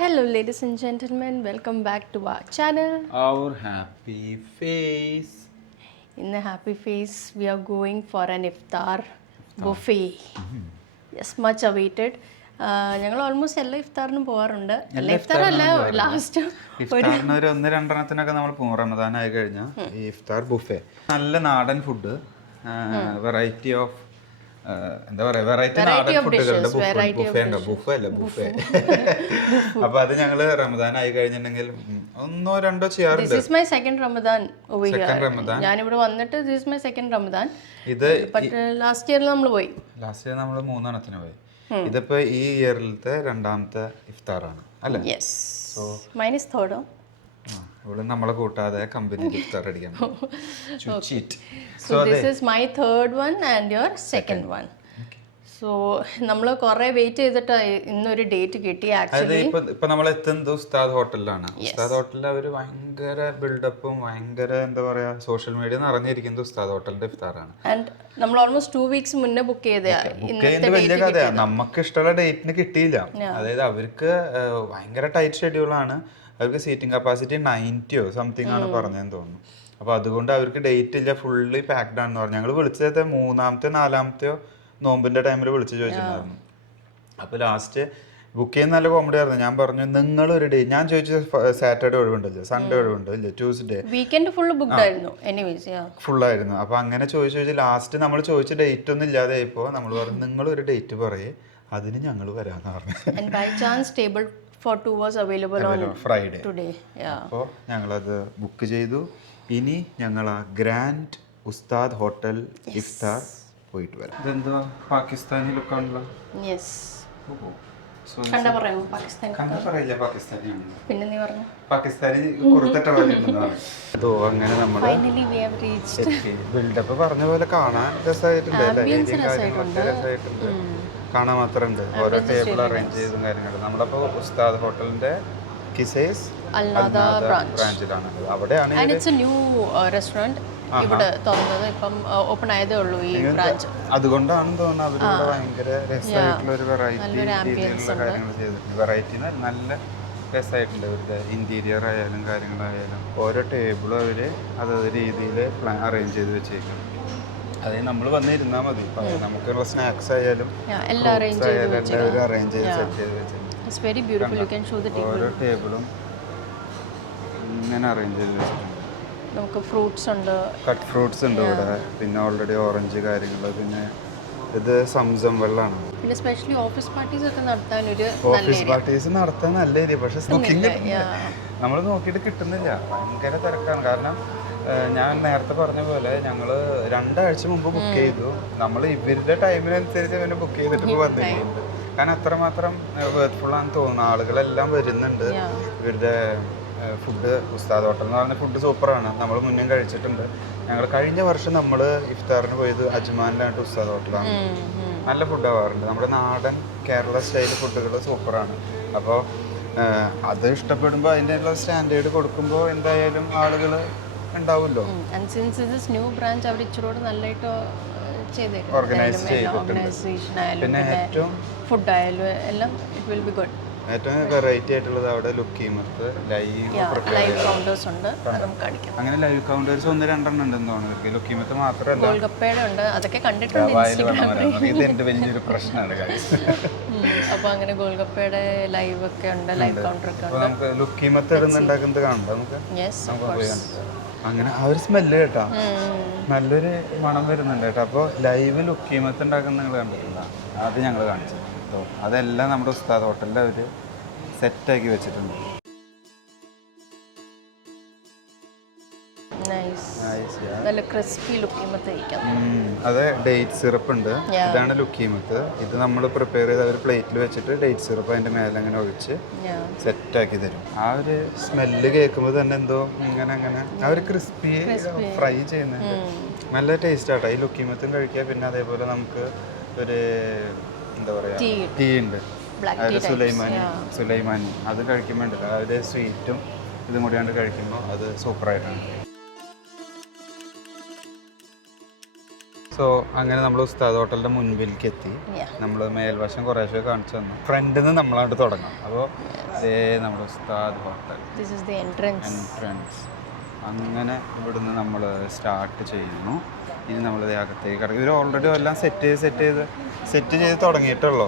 Hello, ladies and gentlemen, welcome back to our channel. Our happy face. In the happy face, we are going for an iftar buffet. Yes, much awaited. ഞങ്ങൾ almost എല്ലാ ഇഫ്താറിനും പോകാറുണ്ട്. എല്ലാ ഇഫ്താറല്ല, last ഇഫ്താറിന് ഒരു ഒന്ന് രണ്ടെണ്ണത്തിനൊക്കെ നമ്മൾ പോകും. റമദാനായി കഴിഞ്ഞാൽ ഈ ഇഫ്താർ ബുഫേ നല്ല നാടൻ ഫുഡ്, വെറൈറ്റി ഓഫ് എന്താ പറയാ, വെറൈറ്റി നാടൻ ഫുഡുകളുടെ ബുഫേ ഉണ്ടോ? ബുഫേ അല്ല, ബുഫേ. അപ്പൊ അത് ഞങ്ങള് റമദാനായി കഴിഞ്ഞിട്ടുണ്ടെങ്കിൽ ഒന്നോ രണ്ടോ ചെയ്യാറുണ്ട്. This is my second Ramadan over here. Ramadan ഞാനിവിടെ വന്നിട്ട് this is my second Ramadan. ഇത് ലാസ്റ്റ് ഇയറിൽ നമ്മൾ പോയി. ലാസ്റ്റ് ഇയർ നമ്മൾ 3 എണ്ണത്തിന് പോയി. ഇതിപ്പോ ഈ ഇയറിലത്തെ രണ്ടാമത്തെ ഇഫ്താറാണ് അല്ലേ? യെസ്. Mine is third. ഇവിടെ നമ്മളെ കൂട്ടാതെ കമ്പനി ഇഫ്താർ അടിക്കാൻ. So this is my third one and your second one. So നമ്മൾ കുറെ വെയിറ്റ് ചെയ്തിട്ട് ഇന്നൊരു ഡേറ്റ് കിട്ടി. ആക്ച്വലി ഇപ്പൊ നമ്മൾ എത്തുന്നത് ഉസ്താദ് ഹോട്ടലിലാണ്. ഉസ്താദ് ഹോട്ടലിൽ അവര് ഭയങ്കര ബിൽഡപ്പും ഭയങ്കര എന്താ പറയാ സോഷ്യൽ മീഡിയ നിറഞ്ഞിരിക്കുന്നത് ഉസ്താദ് ഹോട്ടലിന്റെ ഇഫ്താറാണ്. ആൻഡ് നമ്മൾ ഓൾമോസ്റ്റ് 2 weeks മുന്നേ ബുക്ക് ചെയ്തതാണ്. വലിയ കഥയാണ്. നമുക്ക് ഇഷ്ടമുള്ള ഡേറ്റിന് കിട്ടിയില്ല. അതായത് അവർക്ക് ഭയങ്കര ടൈറ്റ് ഷെഡ്യൂളാണ്. അവർക്ക് സീറ്റിംഗ് കപ്പാസിറ്റി 90 സംതിങ് ആണ് പറഞ്ഞതെന്ന് തോന്നുന്നു. അപ്പോൾ അതുകൊണ്ട് അവർക്ക് ഡേറ്റ് ഇല്ല, ഫുള്ളി പാക്ഡ് ആണെന്ന് പറഞ്ഞു. ഞങ്ങൾ വിളിച്ചത് 3-ാമത്തെ 4-ാമത്തെയോ നോമ്പിന്റെ ടൈമിൽ വിളിച്ച് ചോദിച്ചിട്ടുണ്ടായിരുന്നു. അപ്പോൾ ലാസ്റ്റ് ബുക്ക് ചെയ്യുന്ന നല്ല കോമഡി ആയിരുന്നു. ഞാൻ പറഞ്ഞു നിങ്ങളൊരു ഡേ, ഞാൻ ചോദിച്ചത് സാറ്റർഡേ ഒഴിവുണ്ടല്ലോ, സൺഡേ ഒഴിവുണ്ടോ ഇല്ല, ട്യൂസ്ഡേ വീക്കെൻഡ് ഫുൾ ബുക്ക്ഡ് ആയിരുന്നു. എനിവേസ് ഫുള്ളായിരുന്നു. അപ്പോൾ അങ്ങനെ ചോദിച്ച് ലാസ്റ്റ് നമ്മൾ ചോദിച്ച ഡേറ്റ് ഒന്നും ഇല്ലാതെ ആയപ്പോൾ നമ്മൾ പറഞ്ഞു നിങ്ങളൊരു ഡേറ്റ് പറയേ, അതിന് ഞങ്ങൾ വരാമെന്ന് പറഞ്ഞു. By chance table for 2 was available on Friday today. അപ്പോൾ ഞങ്ങളത് ബുക്ക് ചെയ്തു. ഇനി ഞങ്ങൾ ആ ഗ്രാൻഡ് ഉസ്താദ് ഹോട്ടൽ ഇഫ്താർ പോയിട്ട് വരാം. ഇതെന്താ പാകിസ്ഥാനി ലുക്കാണല്ലോ? യെസ്. കണ്ട പറയാമോ പാകിസ്ഥാനി? കണ്ട പറയില്ല, പാകിസ്ഥാനിയാണ്. പിന്നെ നീ പറഞ്ഞു പാകിസ്ഥാനി കുറുത്തട്ട പോലെ അതോ അങ്ങനെ നമ്മൾ finally we have reached. Buildup പറഞ്ഞ പോലെ കാണാൻ രസമായിട്ടുണ്ട്, രസമായിട്ടുണ്ട്, കാണാൻ മാത്രമുണ്ട്. ഓരോ ടേബിൾ അറേഞ്ച് ചെയ്തും കാര്യങ്ങളും. നമ്മളപ്പോൾ ഉസ്താദ് ഹോട്ടലിന്റെ കിസൈസ് അൽനാദ ബ്രാഞ്ചിലാണ്. അവിടെയാണ് and it's a new restaurant ഇവിടെ തുറന്നത്. ഇപ്പം ഓപ്പൺ ആയതേ ഉള്ളൂ ഈ ബ്രാഞ്ച്. അതുകൊണ്ടാണ് തോന്നുന്നത് അവരിവിടെ ഭയങ്കര രസമായിട്ടുള്ള ഒരു വെറൈറ്റി രീതിയിലുള്ള കാര്യങ്ങൾ ചെയ്തിട്ടുണ്ട്. വെറൈറ്റി നല്ല രസമായിട്ടുണ്ട്. അവരുടെ ഇന്റീരിയർ ആയാലും കാര്യങ്ങളായാലും ഓരോ ടേബിളും അവർ അതത് രീതിയിൽ അറേഞ്ച് ചെയ്ത് വെച്ചേക്കും. അതായത് നമ്മൾ വന്നിരുന്നാൽ മതി, നമുക്കുള്ള സ്നാക്സ് ആയാലും എല്ലാം അറേഞ്ച് ചെയ്ത് സെറ്റ് ചെയ്ത് വെച്ചിട്ടുണ്ട്. ഓരോ ടേബിളും ഇങ്ങനെ അറേഞ്ച് ചെയ്ത് വെച്ചിട്ടുണ്ട്. നമുക്ക് ഫ്രൂട്ട്സ് ഉണ്ട്, കട്ട് ഫ്രൂട്ട്സ് ഉണ്ട് ഇവിടെ. പിന്നെ ഓൾറെഡി ഓറഞ്ച് കാര്യങ്ങൾ. പിന്നെ ഇത് സംസം വെള്ളമാണ്. പിന്നെ സ്പെഷ്യലി ഓഫീസ് പാർട്ടീസ് ഒക്കെ നടത്താൻ നല്ല ഏരിയ. പക്ഷെ നമ്മൾ നോക്കിയിട്ട് കിട്ടുന്നില്ല, ഭയങ്കര തിരക്കാണ്. കാരണം ഞാൻ നേരത്തെ പറഞ്ഞ പോലെ ഞങ്ങൾ 2 ആഴ്ച മുമ്പ് ബുക്ക് ചെയ്തു. നമ്മൾ ഇവരുടെ ടൈമിനനുസരിച്ച് പിന്നെ ബുക്ക് ചെയ്തിട്ട് വന്നിട്ടുണ്ട്. കാരണം അത്രമാത്രം വേർത്ത്ഫുൾ ആണെന്ന് തോന്നുന്നു. ആളുകളെല്ലാം വരുന്നുണ്ട്. ഇവരുടെ ഫുഡ് ഉസ്താദ് ഹോട്ടൽ എന്ന് പറഞ്ഞ ഫുഡ് സൂപ്പറാണ്. നമ്മൾ മുന്നേ കഴിച്ചിട്ടുണ്ട്. ഞങ്ങൾ കഴിഞ്ഞ വർഷം നമ്മൾ ഇഫ്താറിന് പോയത് അജ്മാനിലായിട്ട് ഉസ്താദ് ഹോട്ടലാണ്. നല്ല ഫുഡ് ആവാറുണ്ട്. നമ്മുടെ നാടൻ കേരള സ്റ്റൈൽ ഫുഡുകൾ സൂപ്പറാണ്. അപ്പോൾ അത് ഇഷ്ടപ്പെടുമ്പോൾ അതിൻ്റെ സ്റ്റാൻഡേർഡ് കൊടുക്കുമ്പോൾ എന്തായാലും ആളുകൾ ഉണ്ടാവുമല്ലോ. പിന്നെ ഏറ്റവും ഫുഡ് ആയാലും എല്ലാം ഇറ്റ് വിൽ ബി ഗുഡ്. ഏറ്റവും വെറൈറ്റി ആയിട്ടുള്ളത് അവിടെ ലുക്കീമത്ത് ലൈവ് കൗണ്ടേഴ്സ് ഉണ്ട്. അങ്ങനെ ലൈവ് കൗണ്ടേഴ്സ് 1-2 ഉണ്ടെന്ന് തോന്നുന്നു. ലുക്കീമത്ത് മാത്രമല്ല, ഗോൾഗപ്പയുടെ ഉണ്ട്. അതൊക്കെ കണ്ടിട്ടുണ്ട്. ഇത് എന്റെ വലിയൊരു പ്രശ്നമാണ്. അപ്പൊ അങ്ങനെ ഗോൾഗപ്പയുടെ ലൈവ് ഒക്കെ ഉണ്ട്, ലൈവ് കൗണ്ടർ ഒക്കെ ഉണ്ട്. നമുക്ക് ലുക്കീമത്ത് ഇടുന്നുണ്ടാക്കുന്നത് കാണണ്ട, നമുക്ക് പോയി കണ്ടിട്ട്. അങ്ങനെ ആ ഒരു സ്മെല്ല് കേട്ടാ നല്ലൊരു മണം വരുന്നുണ്ട് കേട്ടോ. അപ്പോൾ ലൈവ് ലുക്കീമത്ത് ഉണ്ടാക്കുന്ന നിങ്ങൾ കണ്ടിട്ടുണ്ടോ? അത് ഞങ്ങൾ കാണിച്ചു. അതെല്ലാം നമ്മുടെ ഉസ്താദ് ഹോട്ടലിൽ അവർ സെറ്റാക്കി വെച്ചിട്ടുണ്ട്. നല്ല ക്രിസ്പി ലുക്കീമത്ത് കഴിക്കാം. അത് ഡേറ്റ് സിറപ്പ് ഉണ്ട്. ഇതാണ് ലുക്കീമത്ത്. ഇത് നമ്മൾ പ്രിപ്പയർ ചെയ്ത് അവർ പ്ലേറ്റിൽ വെച്ചിട്ട് ഡേറ്റ് സിറപ്പ് അതിൻ്റെ മേലെ അങ്ങനെ ഒഴിച്ച് സെറ്റാക്കി തരും. ആ ഒരു സ്മെല്ല് കേൾക്കുമ്പോൾ തന്നെ എന്തോ ഇങ്ങനെ അങ്ങനെ ആ ഒരു ക്രിസ്പി ഫ്രൈ ചെയ്യുന്നുണ്ട്. നല്ല ടേസ്റ്റ് ആട്ടോ ഈ ലുക്കീമത്തും കഴിക്കുക. പിന്നെ അതേപോലെ നമുക്ക് ഒരു എന്താ പറയുക ടീ ഉണ്ട്, അതായത് സുലൈമാനി. അത് കഴിക്കുമ്പോൾ ഉണ്ടല്ലോ ആ ഒരു സ്വീറ്റും ഇതും കൂടിയാണ്ട് കഴിക്കുമ്പോൾ അത് സൂപ്പറായിട്ടാണ്. സോ അങ്ങനെ നമ്മൾ ഉസ്താദ് ഹോട്ടലിൻ്റെ മുൻപിലേക്ക് എത്തി. നമ്മൾ മേൽവശം കുറേശ്ശെ കാണിച്ചു തന്നു. ഫ്രണ്ടിൽ നിന്ന് നമ്മളാണ്ട് തുടങ്ങാം. അപ്പോൾ ഇതേ നമ്മുടെ ഉസ്താദ് ഹോട്ടൽ എൻട്രൻസ്. അങ്ങനെ ഇവിടുന്ന് നമ്മൾ സ്റ്റാർട്ട് ചെയ്യുന്നു. ഇനി നമ്മൾ അകത്തേക്ക് കിടക്കും. ഇവർ ഓൾറെഡി എല്ലാം സെറ്റ് ചെയ്ത് തുടങ്ങിയിട്ടുള്ളൂ.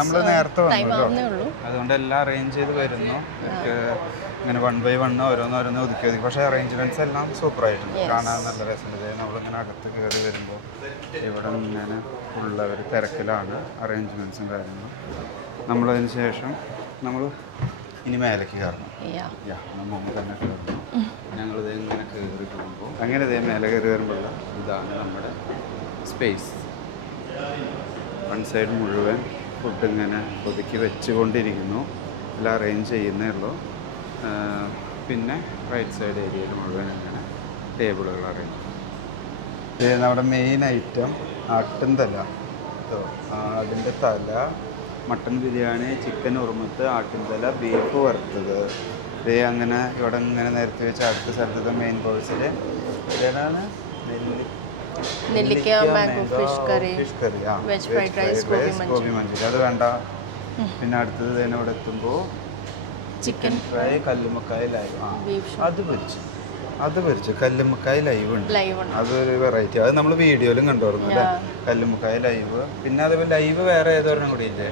നമ്മൾ നേരത്തെ വന്നല്ലോ, അതുകൊണ്ട് എല്ലാം അറേഞ്ച് ചെയ്ത് വരുന്നു. ഇങ്ങനെ 1 by 1 ഓരോന്ന് ഒതുക്കി. പക്ഷേ അറേഞ്ച്മെൻറ്റ്സ് എല്ലാം സൂപ്പറായിട്ടുണ്ട്, കാണാൻ നല്ല രസമുണ്ട്. നമ്മളിങ്ങനെ അകത്ത് കയറി വരുമ്പോൾ ഇവിടെ ഇങ്ങനെ ഉള്ളവർ തിരക്കിലാണ്, അറേഞ്ച്മെൻറ്റ്സും കാര്യങ്ങളും. നമ്മളതിന് ശേഷം നമ്മൾ ഇനി മേലേക്ക് കയറണം. നമ്മൾ തന്നെ കയറണം. ഞങ്ങളിത് ഇങ്ങനെ കയറി പോകുമ്പോൾ അങ്ങനെ ഇതേ മേലെ കയറി വരുമ്പോൾ ഇതാണ് നമ്മുടെ സ്പേസ്. വൺ സൈഡ് മുഴുവൻ ഫുഡ് ഇങ്ങനെ ഒതുക്കി വെച്ചുകൊണ്ടിരിക്കുന്നു, എല്ലാം അറേഞ്ച് ചെയ്യുന്നേ ഉള്ളൂ. പിന്നെ റൈറ്റ് സൈഡ് ഏരിയയിൽ മുഴുവൻ ഇങ്ങനെ ടേബിളുകൾ അറേഞ്ച് ചെയ്യും. നമ്മുടെ മെയിൻ ഐറ്റം ആട്ടിൻ തല, ആടിൻ്റെ തല, മട്ടൻ ബിരിയാണി, ചിക്കൻ ഉറുമത്ത്, ആട്ടിൻ തല, ബീഫ് വറുത്തത്. ഇതേ അങ്ങനെ ഇവിടെ ഇങ്ങനെ നിരത്തി വെച്ച് അടുത്ത സ്ഥലത്ത് മെയിൻ കോഴ്സിൽ ഇതാണ് നെല്ലിക്ക mango fish curry, veg fried rice, gobi manchurian. അത് വേണ്ട. പിന്നെ അടുത്തത് തന്നെ ഇവിടെ എത്തുമ്പോൾ ചിക്കൻ ഫ്രൈ, കല്ലുമ്മക്കായ ലൈവ്. അത് പൊരിച്ചു കല്ലുമ്മക്കായ ലൈവ് ഉണ്ട്. അതൊരു വെറൈറ്റി. അത് നമ്മൾ വീഡിയോയിലും കണ്ടുവരുന്നു അല്ലേ, കല്ലുമ്മക്കായ ലൈവ്. പിന്നെ അതേപോലെ ലൈവ് വേറെ ഏതോരെണ്ണം കൂടി ഇല്ലേ?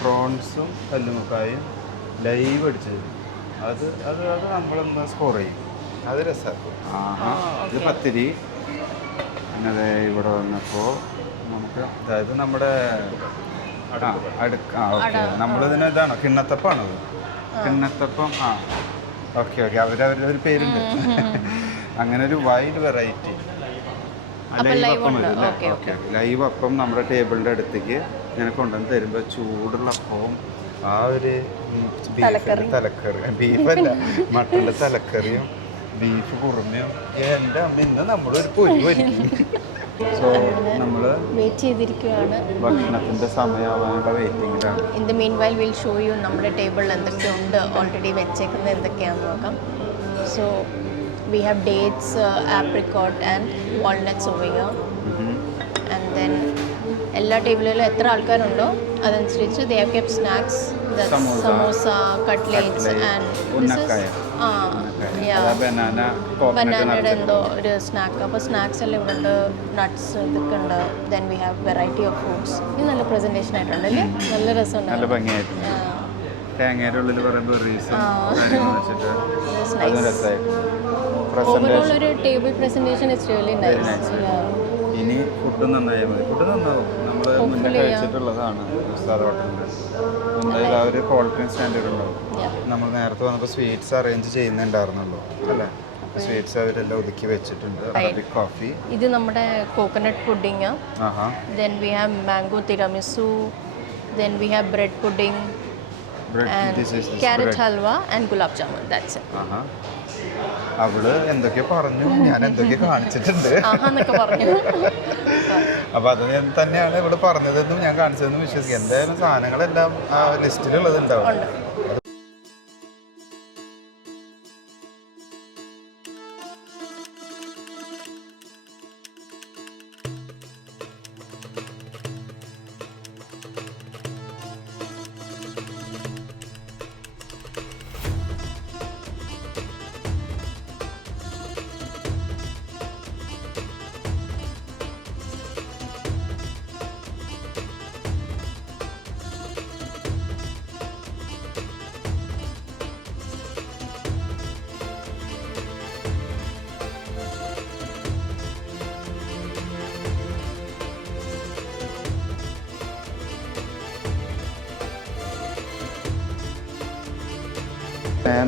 പ്രോൺസും കല്ലുമ്മക്കായും ലൈവ് അടിച്ചത്. അത് നമ്മളൊന്ന് സ്കോർ ചെയ്യും, അത് രസമാക്കും. ഇത് പത്തിരി. പിന്നെ ഇവിടെ വന്നപ്പോൾ നമുക്ക് അതായത് നമ്മുടെ നമ്മളിതിന് ഇതാണോ കിണ്ണത്തപ്പാണത്? കിണ്ണത്തപ്പം. ഓക്കെ അവരവരുടെ ഒരു പേരുണ്ട്. അങ്ങനെ ഒരു വൈഡ് വെറൈറ്റി ലൈവ് അപ്പം നമ്മുടെ ടേബിളിൻ്റെ അടുത്തേക്ക് ഇങ്ങനെ കൊണ്ടുവന്ന് തരുമ്പോൾ ചൂടുള്ള അപ്പവും ആ ഒരു ബീഫിൻ്റെ തലക്കറി, ബീഫല്ല മട്ടൻ്റെ തലക്കറിയും ബീഫ് കുറുമയും. എൻ്റെ അമ്മ ഇന്ന് നമ്മളൊരു പൊരി വരിക്കും. സോ നമ്മൾ വെയിറ്റ് ചെയ്തിരിക്കുകയാണ്, ഭക്ഷണത്തിൻ്റെ സമയമാവാനുള്ള വെയിറ്റിംഗിലാണ്. In the meanwhile will show you നമ്മുടെ ടേബിളിൽ എന്തൊക്കെയുണ്ട് ഓൾറെഡി വെച്ചേക്കുന്നത് എന്തൊക്കെയാണെന്ന് നോക്കാം. So we have dates, apricot and walnuts over here. And then എല്ലാ ടേബിളിലും എത്ര ആൾക്കാരുണ്ടോ അതനുസരിച്ച് they have kept snacks, samosa, cutlets and ബനാനയുടെ എന്തോ ഒരു സ്നാക്ക്. അപ്പോൾ സ്നാക്സ് എല്ലാം ഇവിടെ ഉണ്ട്, നട്ട്സ് ഇതൊക്കെ ഉണ്ട്. Then we have variety of fruits. ഇത് നല്ല പ്രസൻറ്റേഷൻ ആയിട്ടുണ്ട് അല്ലേ, നല്ല രസമുണ്ട്, നല്ല ഭംഗിയായിട്ടുണ്ട്. തേങ്ങയുടെ ഉള്ളിൽ പറയുമ്പോൾ ഓവറോൾ ഒരു table presentation is really nice. ഇനി ഫുഡ് നന്നായാൽ മതി. ഫുഡ് നന്നാവും. നമ്മൾ മുന്നേ കഴിച്ചിട്ടുള്ളതാണ് ഉസ്താദ് ഹോട്ടലിൽ. എന്തായാലും ആ ഒരു ക്വാളിറ്റി സ്റ്റാൻഡേർഡ് ഉണ്ടാവും. നമ്മൾ നേരത്തെ വന്നപ്പോൾ സ്വീറ്റ്സ് അറേഞ്ച് ചെയ്യുന്നുണ്ടായിരുന്നല്ലോ അല്ലേ? സ്വീറ്റ്സ് അവരെല്ലാം ഒതുക്കി വെച്ചിട്ടുണ്ട്. Arabic coffee. ഇത് നമ്മുടെ coconut pudding. Then we have mango tiramisu. Then we have bread pudding and carrot halwa and gulab jamun. That's it. അവള് എന്തൊക്കെയോ പറഞ്ഞു, ഞാൻ എന്തൊക്കെയോ കാണിച്ചിട്ടുണ്ട്. അപ്പൊ അത് തന്നെയാണ് ഇവിടെ പറഞ്ഞതെന്നും ഞാൻ കാണിച്ചതെന്നും വിശ്വസിക്കുക. എന്തായാലും സാധനങ്ങളെല്ലാം ആ ലിസ്റ്റിലുള്ളത് ഉണ്ടാവും.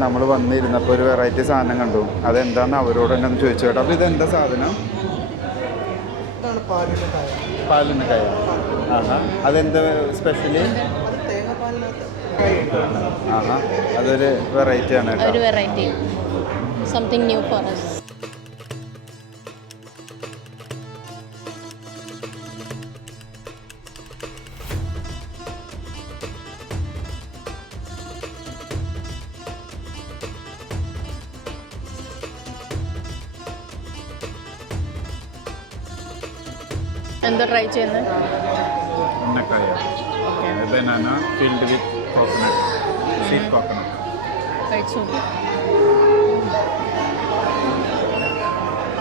നമ്മൾ വന്നിരുന്നപ്പോൾ ഒരു വെറൈറ്റി സാധനം കണ്ടു. അതെന്താന്ന് അവരോട് തന്നെ ഒന്ന് ചോദിച്ചു കേട്ടോ. അപ്പോൾ ഇതെന്താ സാധനം? പാലിൻ്റെ കായ. അതെന്താ സ്പെഷ്യലി? അതൊരു വെറൈറ്റി ആണ് കേട്ടോ. Something new for us. എന്താ ട്രൈ ചെയ്യുന്നത്? Unnakkaya, banana filled with coconut, sweet coconut. കഴിച്ചു നോക്കി.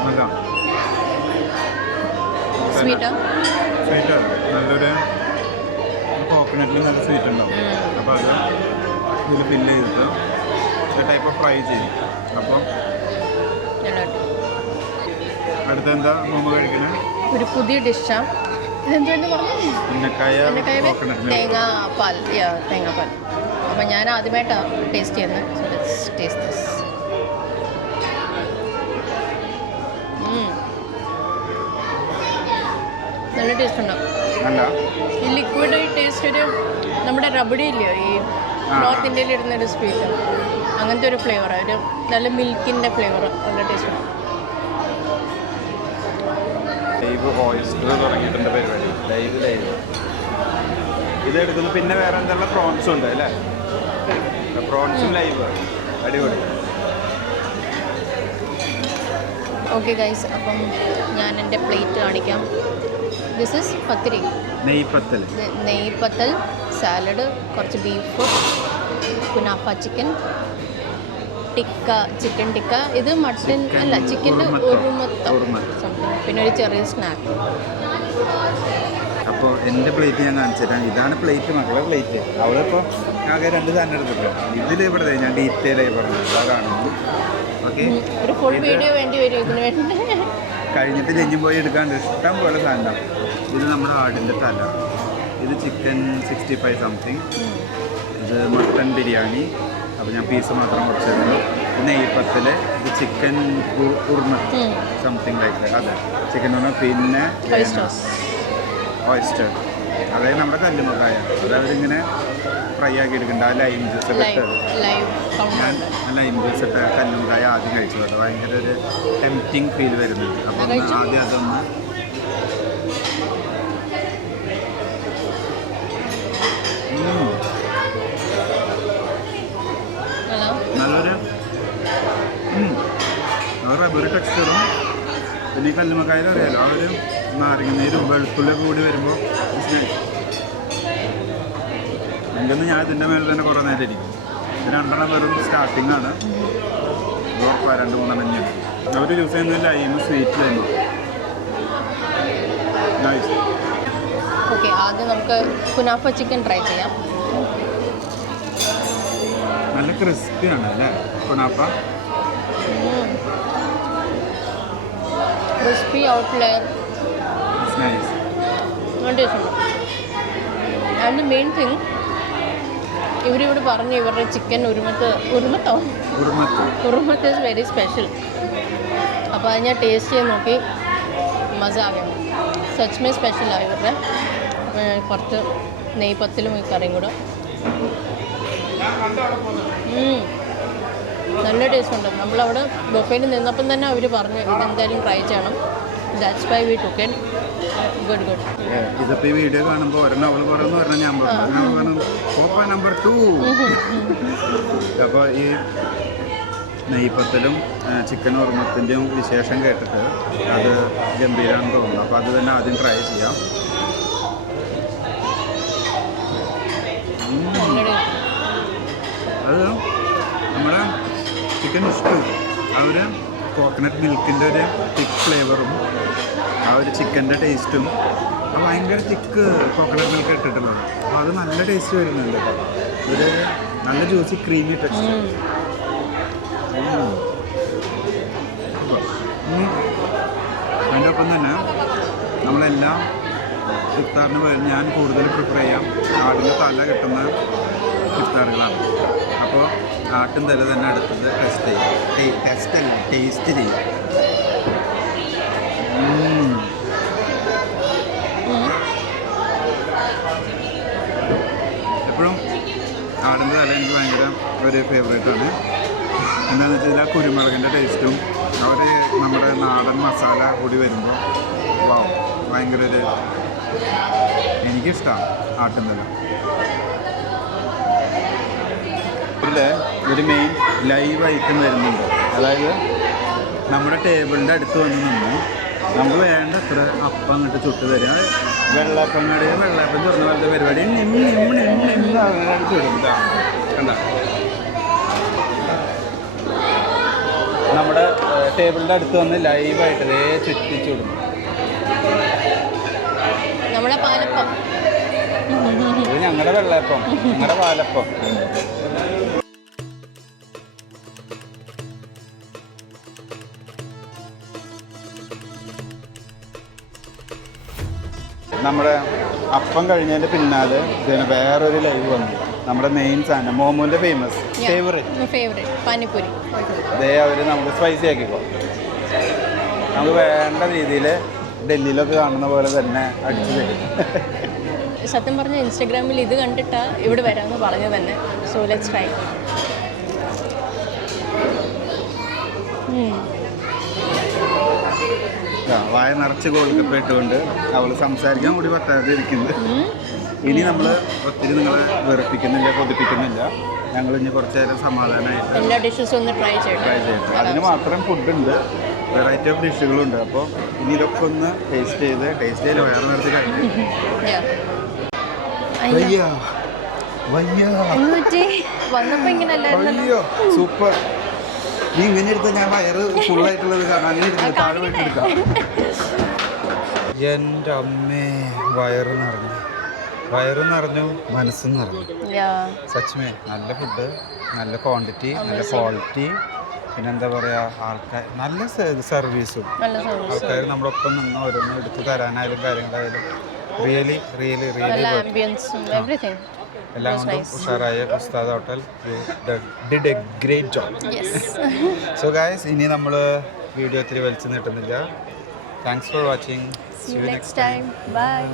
നല്ല സ്വീറ്റാ? സ്വീറ്റാണ്, നല്ലൊരു കോക്കനട്ടിൽ നല്ല സ്വീറ്റ് ഉണ്ടാവും. അപ്പോൾ അത് ഇതിൽ ഫില്ല് ചെയ്തിട്ട് ഒരു ടൈപ്പ് ഓഫ് ഫ്രൈ ചെയ്യും. അപ്പോൾ അടുത്ത എന്താ മുമ്പ് കഴിക്കുന്നത്? ഒരു പുതിയ ഡിഷാണ്. ഇതെന്തുകൊണ്ട് പറഞ്ഞു? ഉന്നക്കായ കോക്കനട്ട് തേങ്ങാപ്പാൽ. തേങ്ങാപ്പാൽ. അപ്പം ഞാൻ ആദ്യമായിട്ടാണ് ടേസ്റ്റ് ചെയ്യുന്നത്. So let's taste this. നല്ല ടേസ്റ്റ് ഉണ്ടാവും. അല്ല, ഈ ലിക്വിഡ് ടേസ്റ്റ് ഒരു നമ്മുടെ റബഡി ഇല്ലയോ, ഈ നോർത്ത് ഇന്ത്യയിൽ ഇടുന്നൊരു സ്വീറ്റ്, അങ്ങനത്തെ ഒരു ഫ്ലേവറാണ്. ഒരു നല്ല മിൽക്കിൻ്റെ ഫ്ലേവർ. നല്ല ടേസ്റ്റ് ഉണ്ടാവും. ലൈവ് ഓയിസ്റ്റർ തുടങ്ങിയിട്ടുണ്ട് പരിപാടി. ലൈവ് ഇതെടുക്കുന്നു. പിന്നെ വേറെ എന്തെല്ലാം പ്രോൺസും ഉണ്ട് അല്ലേ? പ്രോൺസും ലൈവ് അടിപൊളി. ഓക്കെ ഗൈസ്, അപ്പം ഞാൻ എൻ്റെ പ്ലേറ്റ് കാണിക്കാം. ദിസ് ഇസ് പത്തിരി, നെയ്പത്തൽ, സാലഡ്, കുറച്ച് beef, kunafa chicken tikka, chicken tikka. ഇത് മട്ടൻ അല്ല, ചിക്കൻ്റെ ഉറുമത്തം സംതിങ്. പിന്നെ ഒരു ചെറിയ സ്നാക്ക്. അപ്പോൾ എൻ്റെ പ്ലേറ്റ് ഞാൻ കാണിച്ചുതരാം. ഇതാണ് പ്ലേറ്റ്, മക്കളെ പ്ലേറ്റ്. അവളിപ്പോൾ ആകെ 2 സാധനം എടുത്തിട്ട് ഇതിൽ ഇവിടെ ഞാൻ ഡീറ്റെയിൽ ആയി പറഞ്ഞു. അതാണ് ഓക്കെ. ഒരു ഫുൾ വീഡിയോ വേണ്ടി വരും ഇതിന് വേണ്ടി. കഴിഞ്ഞിട്ട് ജെഞ്ചും പോയി എടുക്കാണ്ട് ഇഷ്ടം പോലെ സാധനം. ഇത് നമ്മുടെ ആടിൻ്റെ തല, ഇത് ചിക്കൻ 65 സംതിങ്, ഇത് മട്ടൻ ബിരിയാണി. അപ്പോൾ ഞാൻ പീസ് മാത്രം കുറച്ചെടുത്തു. നെയ്പത്തിൽ ഇത് ചിക്കൻ ഉറുമത്ത് സംതിങ് ലൈക്ക് അതെ, ചിക്കൻ ഉറുമ. പിന്നെ ഓയിസ്റ്റർ, അതായത് നമ്മുടെ കല്ലുമക്കായ. അതായത് ഇങ്ങനെ ഫ്രൈ ആക്കി എടുക്കേണ്ട. ആ ലൈം ജ്യൂസ് ഒക്കെ ഇട്ട് ഞാൻ ലൈം ജ്യൂസ് ഇട്ട് കല്ലുമക്കായ ആദ്യം കഴിച്ചു കേട്ടോ. ഭയങ്കര ഒരു ടെംപ്റ്റിങ് ഫീൽ വരുന്നുണ്ട്. അപ്പം ആദ്യം അതൊന്ന് നല്ലൊരു റബ്ബർ ടെക്സ്ചറും. പിന്നെ ഈ കല്ലുമക്കായ അറിയാലോ, ആ ഒരു നാരങ്ങനീരും വെളുത്തുള്ളിയൊക്കെ കൂടി വരുമ്പോൾ എനിക്കൊന്ന് ഞാൻ ഇതിൻ്റെ മേലെ തന്നെ കുറേ നേരം ഇരിക്കും. ഇത് 2 വെറും സ്റ്റാർട്ടിംഗ് ആണ്. 2-3 ഞാൻ അവർ യൂസ് ചെയ്യുന്നത് ലൈം സ്വീറ്റ് ലൈം. ഓക്കെ, ആദ്യം നമുക്ക് കുനാഫ ചിക്കൻ ട്രൈ ചെയ്യാം. നല്ല ക്രിസ്പിയാണ് അല്ലേ kunafa? Crispy out layer. And main thing ഇവരിവിടെ പറഞ്ഞു, ഇവരുടെ ചിക്കൻ ഉറുമത്ത് ഇസ് വെരി സ്പെഷ്യൽ. അപ്പോൾ അത് ഞാൻ ടേസ്റ്റ് ചെയ്ത് നോക്കി, മസ ആകണം. സച്ച്മേ സ്പെഷ്യലാണ് ഇവരുടെ. കുറച്ച് നെയ്പത്തിലും ഈ കറിയും കൂടെ. നല്ല ടേസ്റ്റ് ഉണ്ട്. നമ്മളവിടെ ബൊഫയിൽ നിന്നപ്പം തന്നെ അവർ പറഞ്ഞു ഇതെന്തായാലും ട്രൈ ചെയ്യണം. That's why we took it. Good. ഇതിപ്പോൾ ഈ വീഡിയോ കാണുമ്പോൾ ഒരെണ്ണം അവൾ പറയുന്നു, ഒരെണ്ണം ഞാൻ പറഞ്ഞു കോപ്പ നമ്പർ 2. അപ്പോൾ ഈ നെയ്പത്തിലും ചിക്കൻ ഉറുമത്തിൻ്റെയും വിശേഷം കേട്ടിട്ട് അത് ഗംഭീരമാണെന്ന് തോന്നുന്നു. അപ്പോൾ അത് തന്നെ ആദ്യം ട്രൈ ചെയ്യാം. അത് നമ്മുടെ ചിക്കൻ ഇഷ്ടം ആ ഒരു കോക്കനട്ട് മിൽക്കിൻ്റെ ഒരു തിക്ക് ഫ്ലേവറും ആ ഒരു ചിക്കൻ്റെ ടേസ്റ്റും. അത് ഭയങ്കര തിക്ക് കോക്കനട്ട് മിൽക്ക് ഇട്ടിട്ടുള്ളത്. അപ്പോൾ അത് നല്ല ടേസ്റ്റ് വരുന്നുണ്ട്. ഒരു നല്ല ജ്യൂസി ക്രീമി ടെക്സ്ചർ. അതിൻ്റെ ഒപ്പം തന്നെ നമ്മളെല്ലാം ഇഫ്താറിന് ഞാൻ കൂടുതൽ പ്രിഫർ ചെയ്യാം ആടിൻ്റെ തല കിട്ടുന്ന ഇഫ്താറുകളാണ്. അപ്പോൾ ആട്ടിൻ തല തന്നെ അടുത്തത് ടേസ്റ്റ് ചെയ്യും. എപ്പോഴും ആടിൻ്റെ തല എനിക്ക് ഭയങ്കര ഒരു ഫേവറേറ്റാണ്. എന്താണെന്ന് വെച്ചാൽ ആ കുരുമുളകിൻ്റെ ടേസ്റ്റും അവർ നമ്മുടെ നാടൻ മസാല കൂടി വരുമ്പോൾ ഭയങ്കര ഒരു എനിക്കിഷ്ടമാണ് ആട്ടിൻ തല. ഒരു മെയിൻ ലൈവ് ഐറ്റം വരുന്നുണ്ട്. അതായത് നമ്മുടെ ടേബിളിൻ്റെ അടുത്ത് വന്ന് നിന്ന് നമുക്ക് വേണ്ടത്ര അപ്പം അങ്ങോട്ട് ചുട്ട് തരിക. വെള്ളപ്പം കടയിൽ വെള്ളപ്പം ചുടുന്ന പോലത്തെ പരിപാടി ചുടും. കണ്ട നമ്മുടെ ടേബിളിൻ്റെ അടുത്ത് വന്ന് ലൈവായിട്ട് ഇതേ ചുറ്റിച്ചുടും. നമ്മുടെ പാലപ്പം, ഇത് ഞങ്ങളുടെ വെള്ളയപ്പം, ഞങ്ങളുടെ പാലപ്പം. നമ്മുടെ അപ്പം കഴിഞ്ഞതിൻ്റെ പിന്നാലെ ഇതിന് വേറൊരു ലൈവ് വന്നു. നമ്മുടെ മെയിൻ സാധനം മോമോൻ്റെ ഫേവറേറ്റ് പാനിപ്പൂരി. ഇതേ അവർ നമുക്ക് സ്പൈസി ആക്കിക്കോ. നമുക്ക് വേണ്ട രീതിയിൽ ഡൽഹിയിലൊക്കെ കാണുന്ന പോലെ തന്നെ അടിച്ചു തരും. സത്യം പറഞ്ഞ ഇൻസ്റ്റഗ്രാമിൽ ഇത് കണ്ടിട്ടാ ഇവിടെ വരാമെന്ന് പറഞ്ഞു തന്നെ. So let's try. വായ നിറച്ച് ഗോൾക്കപ്പ ഇട്ടുകൊണ്ട് അവൾ സംസാരിക്കാൻ കൂടി പറ്റാതെ ഇരിക്കുന്നത്. ഇനി നമ്മൾ ഒത്തിരി നിങ്ങളെ വെറുപ്പിക്കുന്നില്ല, കൊതിപ്പിക്കുന്നില്ല. ഞങ്ങൾ ഇനി കുറച്ച് നേരം സമാധാനമായിട്ട് എല്ലാ ഡിഷസും ഒന്ന് ട്രൈ ചെയ്യട്ടെ. അതിന് മാത്രം ഫുഡുണ്ട്, വെറൈറ്റി ഓഫ് ഡിഷുകളുണ്ട്. അപ്പോൾ ഇനി ഇതൊക്കെ ഒന്ന് ടേസ്റ്റ് ചെയ്ത് വേറെ നേരത്തെ കഴിഞ്ഞു. സൂപ്പർ. നീ ഇങ്ങനെ എടുത്താൽ ഞാൻ വയറ് ഫുള്ളായിട്ടുള്ളത് കാരണം അങ്ങനെ എടുത്ത് താഴെ പോയിട്ട് എടുക്കാം. എൻ്റെ അമ്മേ, വയറ് നിറഞ്ഞു, മനസ്സും നിറഞ്ഞു. സച്മേ നല്ല ഫുഡ്, നല്ല ക്വാണ്ടിറ്റി, നല്ല ക്വാളിറ്റി, പിന്നെന്താ പറയുക, ആൾക്കാർ നല്ല സർവീസും. ആൾക്കാർ നമ്മുടെ ഒപ്പം നിന്ന് ഓരോന്ന് എടുത്ത് തരാനായാലും കാര്യങ്ങളായാലും റിയലി എല്ലാം കൊണ്ടും ഉഷാറായ Ustad hotel did a great job. So guys, ഇനി നമ്മൾ വീഡിയോ ഒത്തിരി വലിച്ചു നീട്ടുന്നില്ല. Thanks for watching. See you next time. Bye.